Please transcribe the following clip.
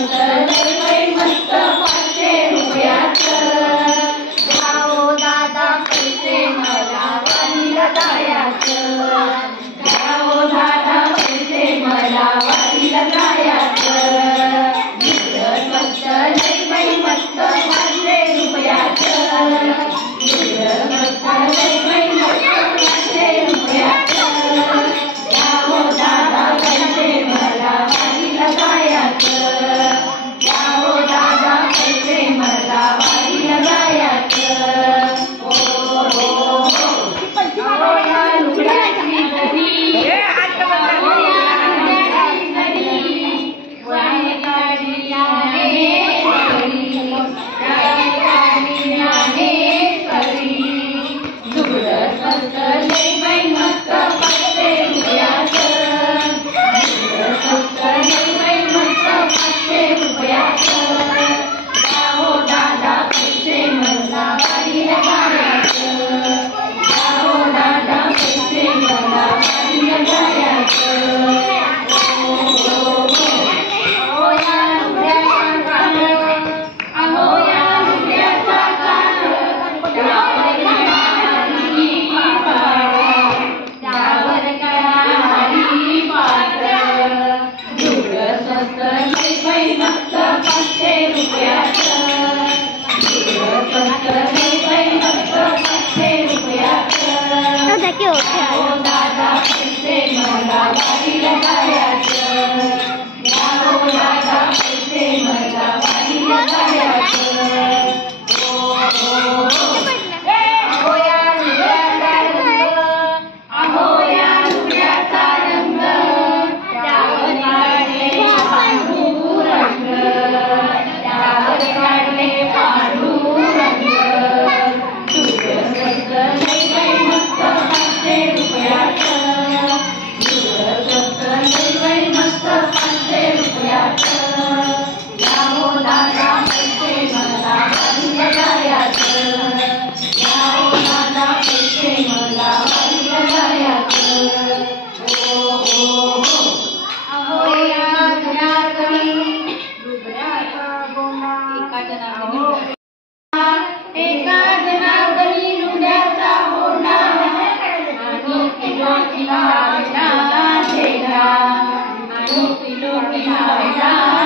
लय मस्त 500 रुपयाचं. द्यावो दादा पैसे मला वारीला जायचं. द्यावो दादा पैसे मला वारीला जायचं. दुध मस्त लय मस्त 500 रुपयाचं. दुध मस्त लय मस्त 500 रुपयाचं. द्यावो दादा पैसे मला वारीला जायचं. द्यावो दादा पैसे मला वारीला जायचं. हो या लुगड्याची घरी किलो